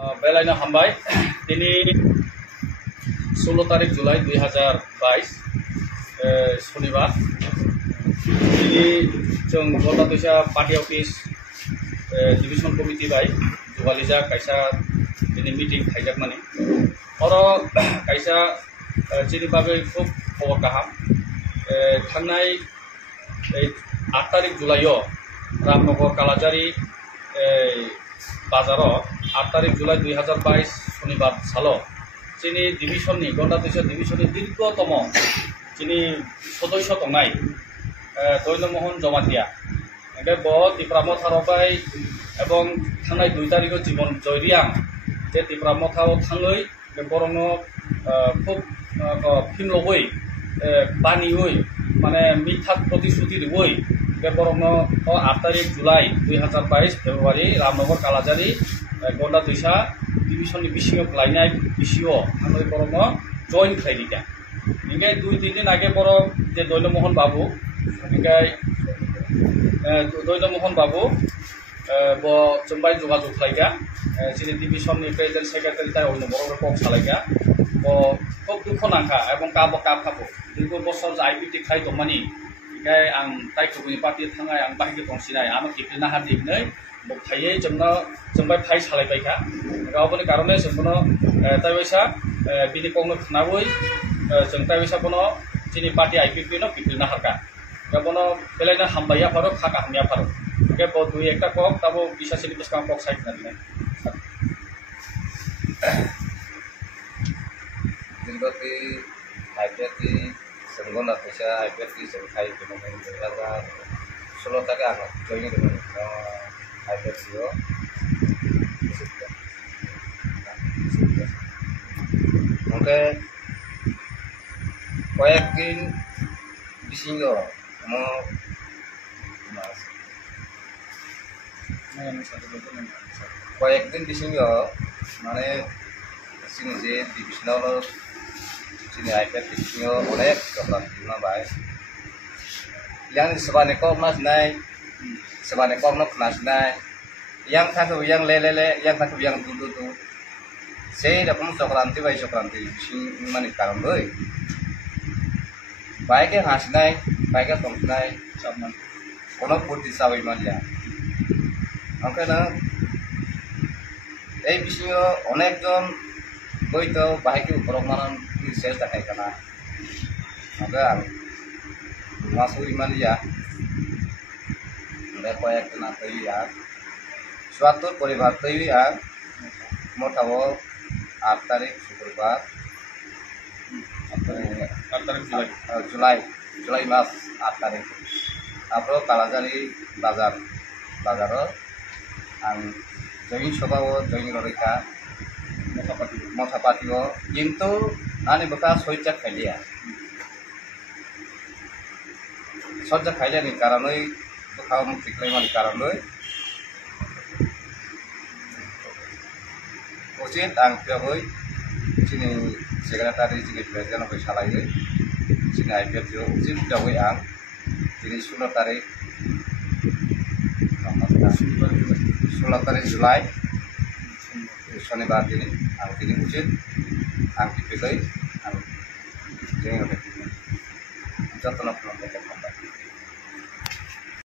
बेलायनो हामबाय दिनै 16 तारिख जुलाई 2022 शनिबार दिनै जों गलदादैसा पार्टी अफिस डिविजन कमिटि बाय जुगालिजा कायसा दिनै मिटिं थाइजागमानि अरो कायसा जिनि बागै खूब खबर गाहाम थांनाय 8 तारिख जुलाइयाव रामनगर कालाजारी बाजार 8 तारिख जुलाई 2022 शनिबार सालो जिनि डिविजननि गलदादैसा डिविजननि दीर्घतम जिनि सदस्य दंनाय दैनमोहन जमातिया एके बहुत तिप्रामो थारबाय एवं थांनाय 2 तारिख जीवन जयरियां जे तिप्रामो थाव थाङै बे बरनो खूब फिनलबै बानियै माने मिथ्या प्रतिश्रुति दिबै बे बरनो 8 तारिख जुलाई 2022 फेब्रुआरी रामनगर कालाजारी गलदादैसा डिविजननि बिसिङाव लायनाय बिसिङाव थाङै बरनो जइन खालायदिया इनके 2-3 दिन आगे बर जे दैनमोहन बाबू इनके दैनमोहन बाबू बो जोंबाय जगाजग खालायगा जिनि डिविजननि प्रेसिडेंट सेक्रेटारि ताय अন্য बर कक सालायगा बो खूब दुखुनांखा एवं काबो काफाबो दीर्घ बছर आईपीटी खाय दमानि इनके आं तायखुनि पार्टी थाङाय आं बाहागो दंसिनाय आं किपिना हादिनै बखायै जोंबाय फाय सालायबायखा गावबोनि कारणे जोंबोनो तायबायसा बिनि कौनो खनाबै जों तायबायसा बनो जिनि पार्टी आईपीपी नो किपिना हारका गाबोनो बेलायनो हामबाया फारो खाका हामिया फारो के बो दुई एकटा कक ताबो बिसासिनि बिसका कक साइड ना दिनै दिनबती आईपीपी संगोना पैसा आईपीपी जों खाय बिनो जागा 16 तारिख आगो जयनि दिनो आईपीपी ओ ओके কয়েকদিন বিসিঙ্গ মো কয়েকদিন বিসিঙ্গ মানে সিনি যে ডিভিশনাল সিনি আইপিএফ বিসিঙ্গ অনেক problem দিমাবাই yang sebane kok mas nai sebane kok nok nas nai yang kasu yang lele yang kasu yang tu sei da pun sokranti bai sokranti bising mani karam doi baik hasnai baik tomnai sabman kono purti sabai manlia angkana ei bisingo onekjon boito baike uporomanan শেষ দেখাই kana agar masuk manlia ada কয়েকজন তৈরিয়া suatu পরিবার তৈরিয়া মোটামো 8 तारीख शुक्रवार 8 तारिख जुलाई मास 8 तारिख आपरो कालाजारी बाजार आं जयिन सभाव जयिन रैखा मथापातिओ किन्तु आनि बका सयजा खाइलिया सयजा खाइलियानि कारनै बका मुक्तिख्लायमानि कारनै उचित आं पेबै जिनि सेक्रेटारि जिनि प्रेसिडेंट होय सालायो जिनि आईपीएफ उचित पेबै आं जिनि 16 तारिख जुलाई शनिबार दिनै आं दिनै उचित आं पेबै आं जोंनि जतन खालामबाय